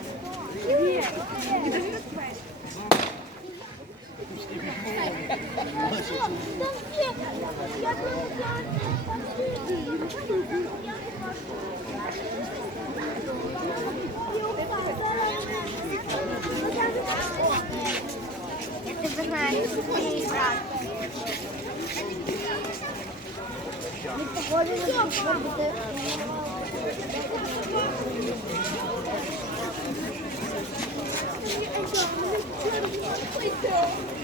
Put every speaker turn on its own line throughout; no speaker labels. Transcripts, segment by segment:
Я
então.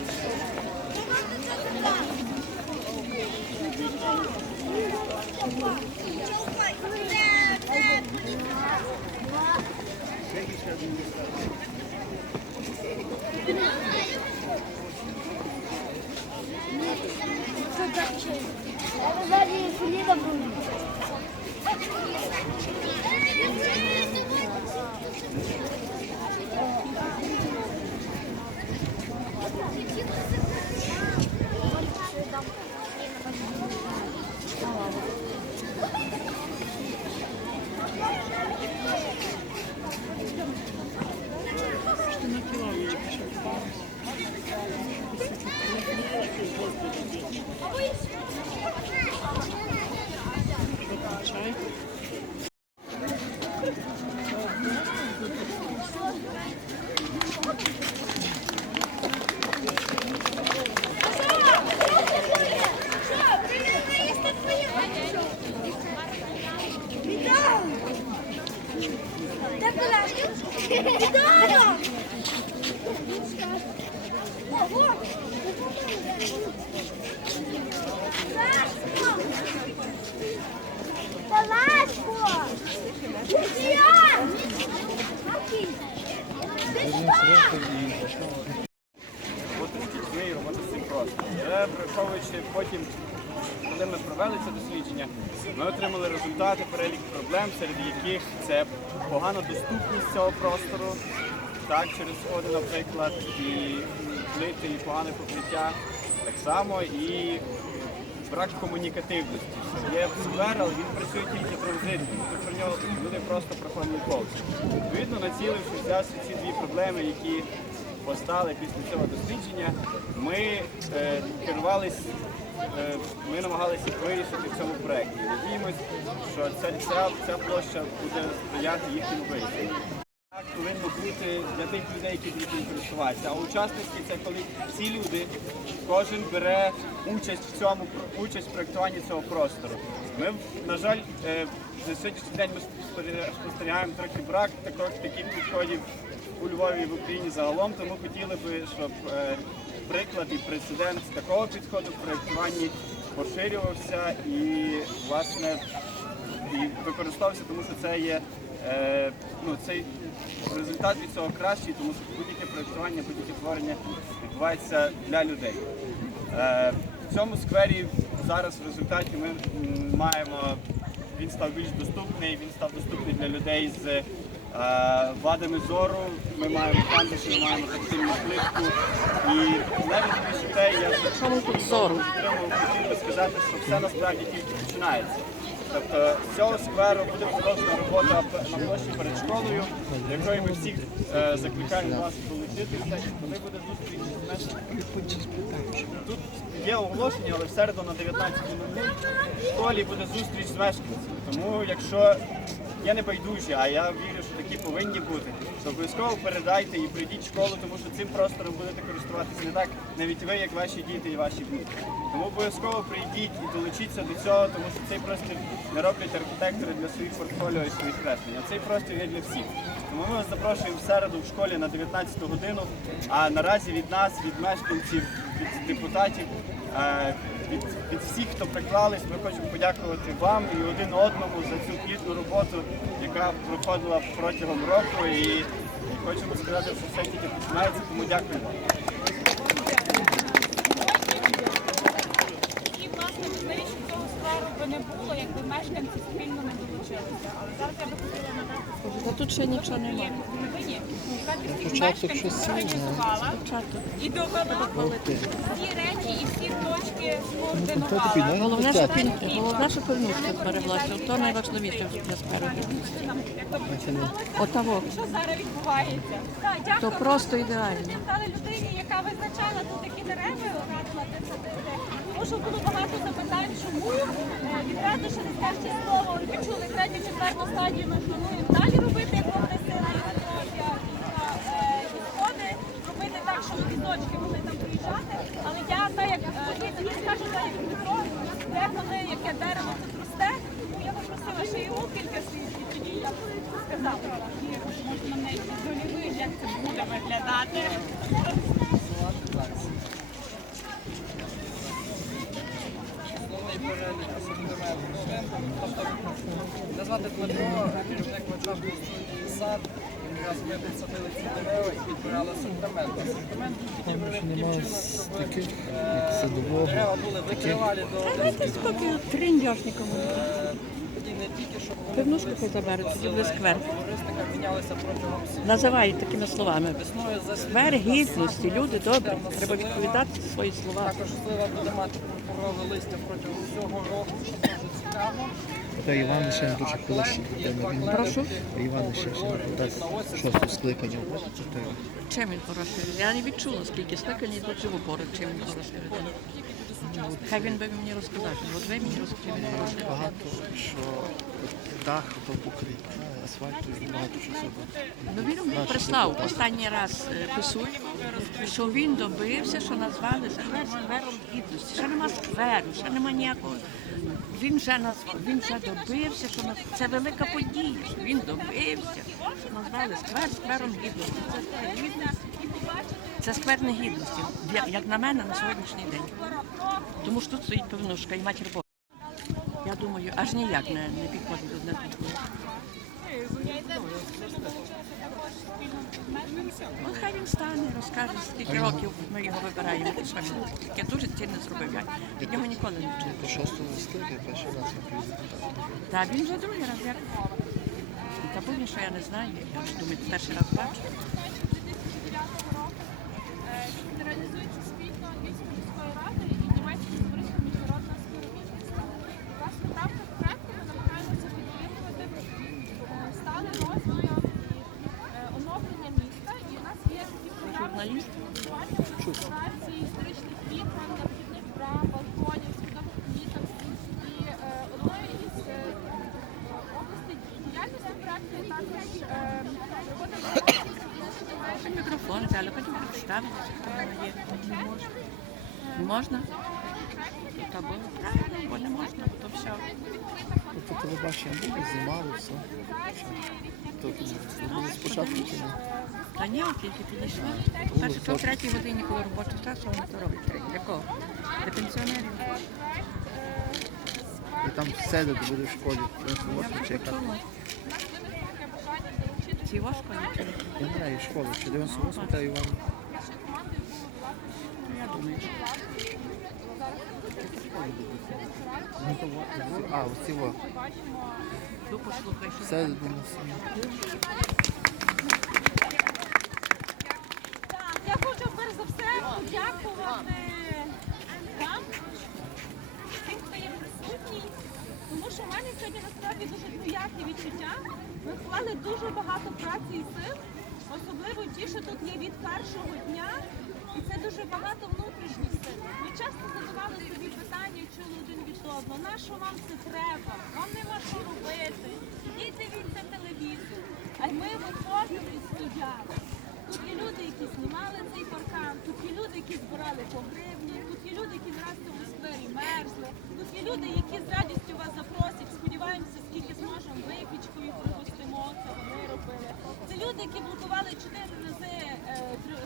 Дослідження, ми отримали результати, перелік проблем, серед яких це погана доступність цього простору, так, через сходи, наприклад, і плити, і погане покриття, так само і брак комунікативності. Є сквер, але він працює тільки транзитом, тут про нього люди просто проходять повз. Відповідно, націливши взявши ці дві проблеми, які постали після цього дослідження, ми е, керувались, ми намагалися вирішити в цьому проєкті. Надіємось, що ця, ця, ця площа буде сприяти їхньому вирішенню. Так повинно бути для тих людей, які будуть користуватися. А учасники це коли ці люди, кожен бере участь в цьому участь в проєктуванні цього простору. Ми, на жаль, е, на сьогоднішній день ми спостерігаємо- трохи брак таких підходів у Львові і в Україні загалом, тому хотіли би, щоб е, приклад і прецедент такого підходу в проєктуванні поширювався і, власне, і використовувався, тому що це є е, ну, цей результат від цього кращий, тому що будь-яке проєктування, будь-яке творення відбувається для людей. Е, в цьому сквері зараз в результаті ми маємо, він став більш доступний, він став доступний для людей з вадами зору. Ми маємо пандусі, ми маємо тактильну плитку. І навіть більше те, я зору хотів би сказати, що все насправді тільки починається. Тобто з цього скверу буде продовжена робота на площі перед школою, до якої ми всіх е, закликаємо вас долучитися. Коли буде зустріч з мешканцями? Тут є оголошення, але в середу на 19.00 в школі буде зустріч з мешканцями. Тому якщо є небайдужі, а я вірю, що такі повинні бути, то обов'язково передайте і прийдіть в школу, тому що цим простором будете користуватися не так навіть ви, як ваші діти і ваші внуки. Тому обов'язково прийдіть і долучіться до цього, тому що цей простір не роблять архітектори для своїх портфоліо і своїх креслень. а Цей простір є для всіх. Тому ми вас запрошуємо в середу в школі на 19 годину. А наразі від нас, від мешканців, від депутатів, е, від, від всіх, хто приклались, ми хочемо подякувати вам і один одному за цю плідну роботу, яка проходила протягом року. І, і хочемо сказати, що все тільки починається, тому дякую вам.
Не було, якби мешканці спільно не долучилися. Але зараз я би хотіла надати
Та тут ще нічого немає.
Початок щось
організувала і довела всі речі і всі точки скоординувала.
Головне, що пін... головне, що пильнушка збереглася. То найважливіше для спереду. Отаво.
що зараз відбувається. Так,
То
дякую.
просто ідеально.
Дали людині, яка визначала тут такі дерева, радила де садити. Тому що було багато запитань, чому Е, відразу ще не скажете слово, і почули третю, четверту стадію, ми плануємо далі робити, як прогресивна ідеологія, сходи, робити так, щоб візочки могли там приїжджати. Але я так е, скажу так, де коли яке дерево тут росте, ну я попросила ще йому кілька слів, і тоді я сказала, можна на неї як це буде виглядати.
Е, були витривалі до
Знаєте, скільки трендяшників.
не тільки, щоб вони
Пивнушку хай заберуть, тоді буде сквер. Називають такими словами. Сквер гідності, люди добрі. Треба відповідати за свої слова.
Також слива буде мати листя протягом всього року.
Та Іван ще не дуже. Він
Прошу.
Іван ще ще так шосту скликання.
Чим він хороший? Я не відчула, скільки скликань і тут живу поруч, чим він хороший. Хай він би мені розказав. От ви мені хороший.
Багато що дах то покритий, асфальту і багато що зробити.
Ну він мені прислав останній раз е, писульку, що він добився, що назвали сквер сквером гідності. Ще нема скверу, ще нема ніякого. Він вже назвав, він вже добився, що нас це велика подія. що Він добився, що назвали сквер сквером гідності. Це сквер гідності. Це сквер негідності, як, на мене на сьогоднішній день. Тому що тут стоїть пивнушка і матір Бога. Я думаю, аж ніяк не, не підходить одне до другого. Ну, хай він стане, розкаже, скільки років ми його вибираємо. він дуже цінне зробив. Я від нього ніколи не чула.
По шостому скликання перший раз він
він вже другий раз. Та певно, що я не знаю. Я думаю, перший раз бачу.
Він реалізується спільно Львівською міською радою і німецькою товариством міжнародного співробітництва. Власне, правка проекту ми намагаємося підтримувати е, сталий розвиток і е, оновлення міста. І у нас є такі програми
Журналіст?
реставрації історичних вікон, необхідних брам, балконів, сходових квіток. І е, одною із е, областей діяльності проекту є також е, робота
Хоч мікрофон, але потім представитися, хто вона є. Не можна. Не можна? Та було правильно, бо не можна, бо то все.
Тобто телебачення буде, знімали все. Тобто буде спочатку чи ні?
Та ні, от тільки підійшла. Перше, то в третій годині, коли робочий час, вони то роблять. Для кого? Для пенсіонерів.
І там все, де буде в школі. Чи яка?
Ці важко нічого.
Я не знаю, школа, чи 98 та Іван.
Я думаю, що
Ну, то во- А,
послухай, що
Все нас.
Так, я хочу перш за все подякувати вам, тим, хто є присутній, тому що в мене сьогодні насправді дуже приємні відчуття. Ми вклали дуже багато праці і сил, особливо ті, що тут є від першого дня, і це дуже багато внутрішніх сил. Ми часто задавали собі питання, чули один від одного, на що вам це треба? Вам нема що робити. Є дивіться телевізор. А ми виходили і стояли. Тут є люди, які знімали цей паркан, тут є люди, які збирали по гривні, тут є люди, які в цьому сквері мерзли, тут є люди, які з радістю вас запросять, сподіваємося, скільки зможемо випічкою пригостимо, це вони робили. Це люди, які блокували чотири рази,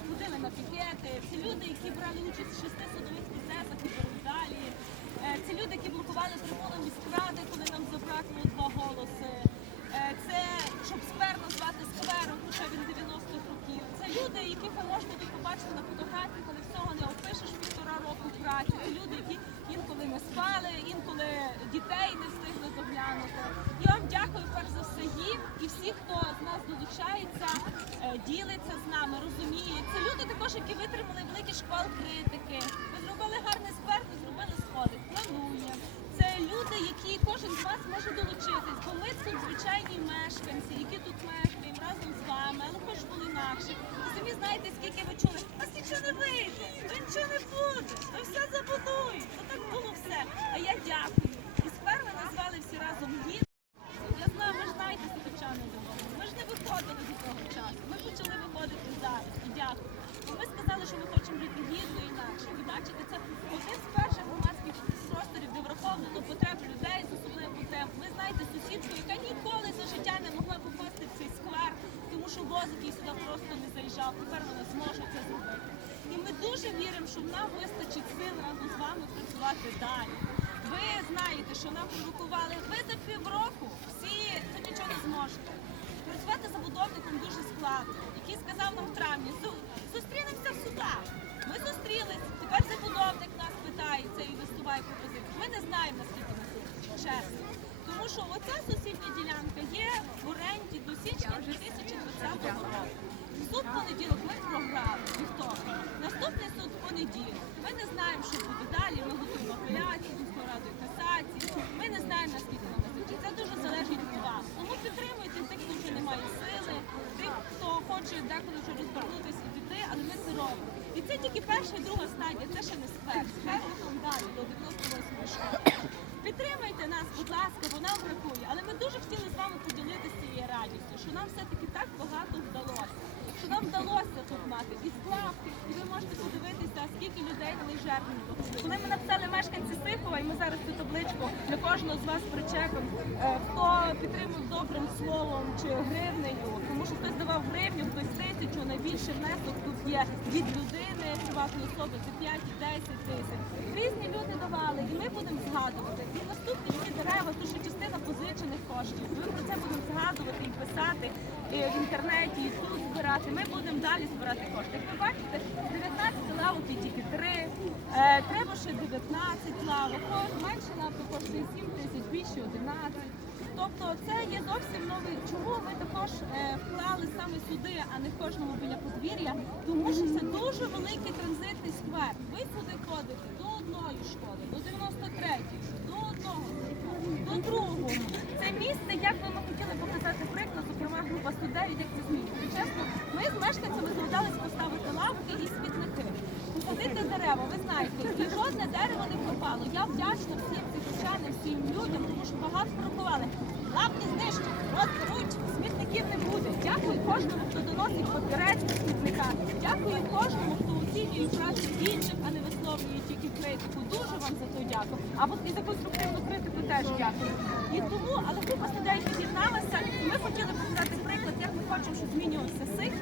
ходили на пікети, це люди, які брали участь в шести судових процесах і далі. Це люди, які блокували трибуну міськради, коли нам забракло два голоси. Е, Це щоб сквер назвати сквером, хоча він 90-х років. Це люди, яких ви можете побачити на фотографії, коли всього не опишеш півтора року праці. Це люди, які інколи не спали, інколи дітей не встигли доглянути. Ділиться з нами, розуміє. Це люди також, які витримали великий шквал критики. Ви зробили гарний сквер, не зробили сходи. Планує. Це люди, які кожен з вас може долучитись, бо ми тут звичайні мешканці, які тут мешкаємо разом з вами, але хочемо інакше. Ви самі знаєте, скільки ви чули, у нічого не вийде, то нічого не буде, то все забудують, то так було все. А я дякую. І ми назвали всі разом гід. Я знаю, ви ж знаєте сухочани дорогу. Ми ж не виходили до того часу. Ми почали виходити зараз. І дякую. Бо ми сказали, що ми хочемо жити гідно і інакше. І бачите, це один з перших громадських просторів, де враховано потреб людей з особливим потреб. Ви знаєте сусідку, яка ніколи за життя не могла попасти в цей сквер, тому що возик їй сюди просто не заїжджав. Тепер вона зможе це зробити. І ми дуже віримо, що нам вистачить сил разом з вами працювати далі. Ви знаєте, що нам провокували. Ви за півроку всі то нічого не зможете. Працювати забудовником дуже складно, який сказав нам в травні, зустрінемося в судах. Ми зустрілись. Тепер забудовник нас питається і висуває пропозицію. Ми не знаємо, наскільки ми тут, чесно. Тому що оця сусідня ділянка є в оренді до січня 2020 року. Суд понеділок ми програли вівторок. Наступний суд понеділок. Ми не знаємо, що буде далі. Ми готуємо апеляцію, міською радою касації. Ми не знаємо, наскільки нам вистачить. Це дуже залежить від вас. Тому підтримуйте тих, хто вже не має сили, тих, хто хоче деколи вже розвернутися і піти, але ми це робимо. І це тільки перша і друга стадія, це ще не. Сквер ми там далі, до 98 школи. Підтримайте нас, будь ласка, бо нам бракує. Але ми дуже хотіли з вами поділитися цією радістю, що нам все-таки так багато вдалося. Що нам вдалося тут мати і сплавки, і ви можете подивитися, скільки людей дали жертву. Коли ми написали мешканці Сихова, і ми зараз цю табличку для кожного з вас причепимо, е, хто підтримав добрим словом чи гривнею, тому що хтось давав гривню, хтось тисячу, найбільший внесок тут є від людини, приватної особи, це 5 і 10 тисяч. Різні люди давали, і ми будемо згадувати. І наступні всі дерева, то що частина позичених коштів. Ми про це будемо згадувати і писати в інтернеті, і тут збирати. Ми будемо далі збирати кошти. Як ви бачите, 19 лавок є тільки 3, е, треба ще 19 лавок, менше лавки коштує 7 тисяч, більше 11. Тобто це є зовсім новий. Чому ми також е, вклали саме сюди, а не в кожному біля подвір'я? Тому що це дуже великий транзитний сквер. Ви сюди ходите до одної школи, до 93-ї, до одного до другого. Це місце, як би ми хотіли показати приклад, зокрема група студентів, як це змінюється. Чесно, ми з мешканцями згадались поставити лавки і смітники. Посадити дерева, ви знаєте, і жодне дерево не пропало. Я вдячна всім цихчанам, всім людям, тому що багато прорахували. Лавки знищать, розберуть, смітників не буде. Дякую кожному, хто доносить до смітника. Дякую кожному, хто оцінює працю інших, а не висловлює тільки критику. Дуже вам за це дякую. Або і за конструктивну критику теж дякую. І тому, але група студентів під'єдналася, і ми хотіли показати приклад, як ми хочемо, щоб змінювався сих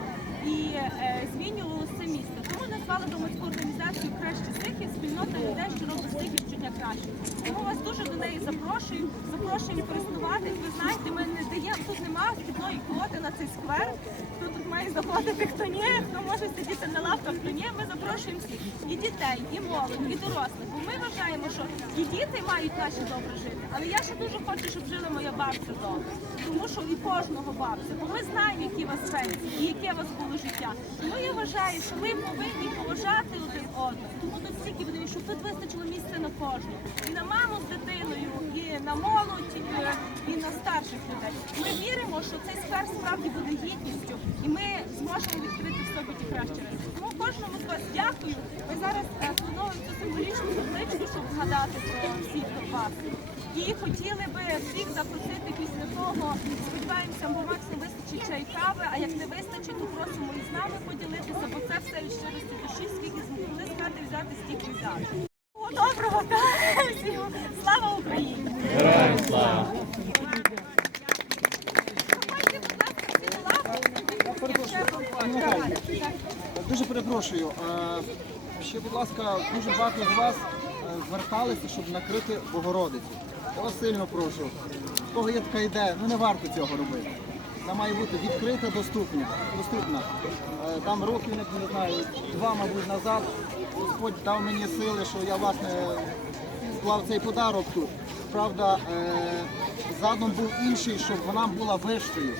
і е, змінювалося місто. Тому назвали громадську організацію Краще Сихів, спільнота людей, що робить Сихів щодня краще. Тому вас дуже до неї запрошуємо, запрошуємо користуватись. Ви знаєте, ми не даємо, тут немає вхідної квоти на цей сквер. Хто тут має заходити, хто ні, хто може сидіти на лавках, хто ні. Ми запрошуємо всіх і дітей, і молодь, і дорослих. Бо ми вважаємо, що і діти мають наші добре жити. Але я ще дуже хочу, щоб жила моя бабця добре. Тому що і кожного бабця. Бо ми знаємо, які у вас пенсії і яке у вас було життя. Тому я вважаю, що ми повинні поважати один одного. Тому тут стільки буде, щоб тут вистачило місця на кожного. І на маму з дитиною, і на молодь, і, і на старших людей. Ми віримо, що цей сквер справді буде гідністю, і ми зможемо відкрити в собі ті кращі речі. Тому кожному з вас дякую. Ми зараз е, плануємо цю символічну табличку, щоб згадати про всіх вас. І хотіли би всіх запросити після того. Сподіваємося, бо максимум вистачить чай кави, а як не вистачить, то просимо і з нами поділитися, бо це все від щирості душі, скільки змогли з хати взяти, стільки взяти. Доброго, всім слава Україні!
Героям слава!
Дуже перепрошую. Ще, будь ласка, дуже багато з вас е, зверталися, щоб накрити Богородицю. Я вас сильно прошу. В кого є така ідея, ну не варто цього робити. Вона має бути відкрита, доступна. доступна. Е, Там років, не, знаю, два, мабуть, назад Господь дав мені сили, що я власне вклав цей подарок тут. Правда, е, задум був інший, щоб вона була вищою.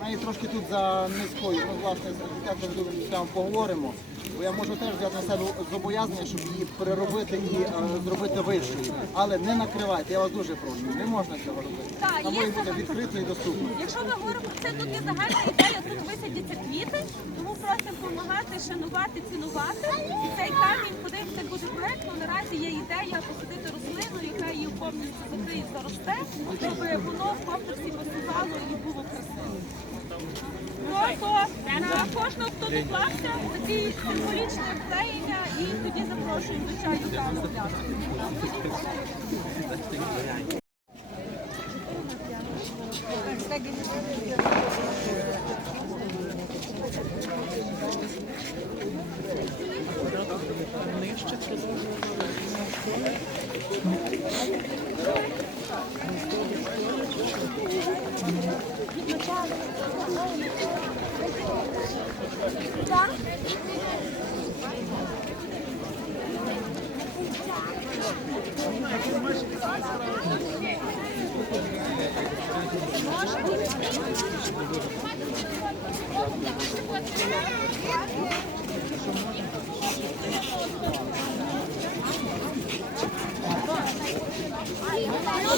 Навіть трошки тут за низькою. Ну, власне, завжди там поговоримо. Бо я можу теж взяти на себе зобов'язання, щоб її переробити і е, зробити вищою. Але не накривайте, я вас дуже прошу. Не можна цього робити.
Так,
Вона
є саме-
відкрито і доступно.
Якщо ми говоримо це, тут є загальна ідея, тут висадяться квіти, тому просимо допомагати, шанувати, цінувати. І цей камінь, подивимося, як буде проєктно. Наразі є ідея посадити рослину, яка її повністю закриє заросте, щоб воно в комплексі пасувало і було красиво. Просто на кожного, хто доклався, такий символічне вклеєння і тоді запрошуємо до чаю каву. Дякую.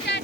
Скар